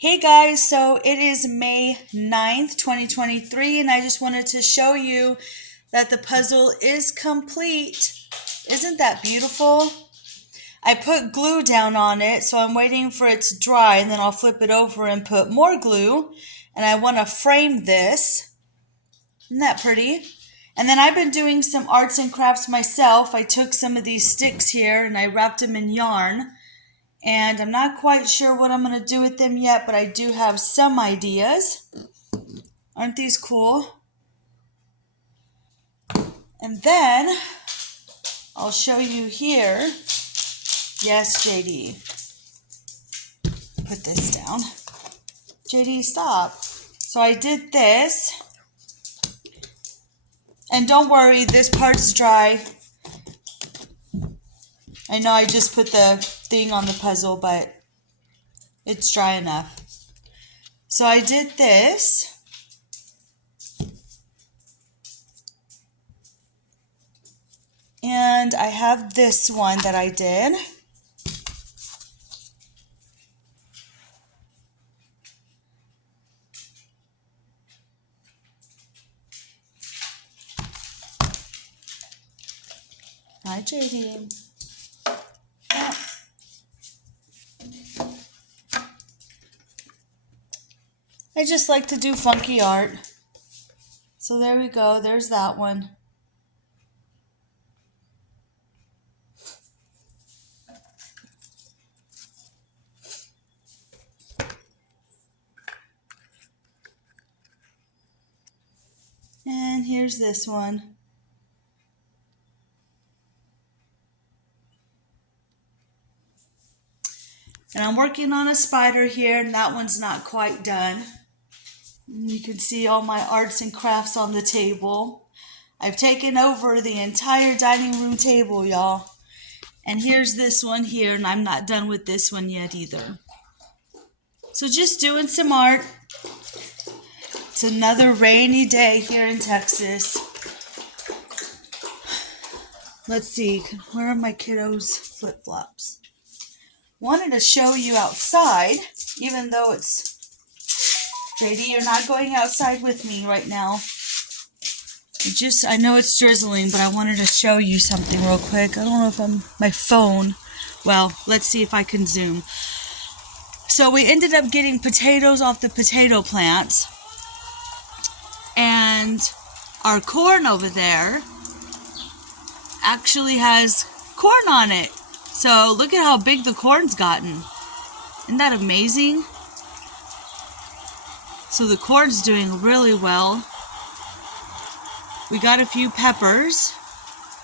Hey guys, so it is May 9th, 2023, and I just wanted to show you that the puzzle is complete. Isn't that beautiful? I put glue down on it, so I'm waiting for it to dry, and then I'll flip it over and put more glue, and I want to frame this. Isn't that pretty? And then I've been doing some arts and crafts myself. I took some of these sticks here, and I wrapped them in yarn. And I'm not quite sure what I'm going to do with them yet, but I do have some ideas. Aren't these cool? And then I'll show you here. Yes, JD. Put this down. JD, stop. So I did this. And don't worry, this part's dry. I know I just put the thing on the puzzle, but it's dry enough. So I did this. And I have this one that I did. Hi, JD. Yeah. I just like to do funky art. So there we go. There's that one. And here's this one. And I'm working on a spider here, and that one's not quite done. You can see all my arts and crafts on the table. I've taken over the entire dining room table, y'all. And here's this one here, and I'm not done with this one yet either. So just doing some art. It's another rainy day here in Texas. Let's see, where are my kiddos' flip-flops? Wanted to show you outside, even though it's... JD, you're not going outside with me right now. I know it's drizzling, but I wanted to show you something real quick. I don't know if my phone. Well, let's see if I can zoom. So we ended up getting potatoes off the potato plants. And our corn over there actually has corn on it. So look at how big the corn's gotten. Isn't that amazing? So the corn's doing really well. We got a few peppers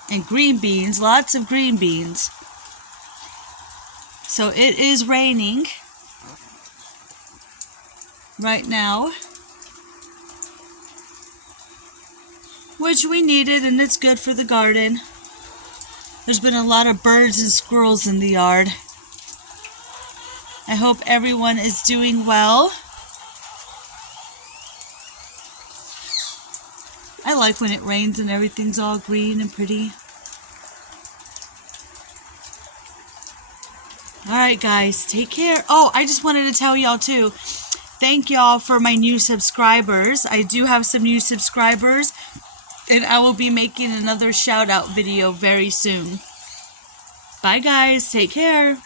and green beans, lots of green beans. So it is raining right now, which we needed, and it's good for the garden. There's been a lot of birds and squirrels in the yard. I hope everyone is doing well. I like when it rains and everything's all green and pretty. Alright guys, take care. Oh, I just wanted to tell y'all too, thank y'all for my new subscribers. I do have some new subscribers, and I will be making another shout out video very soon. Bye guys, take care.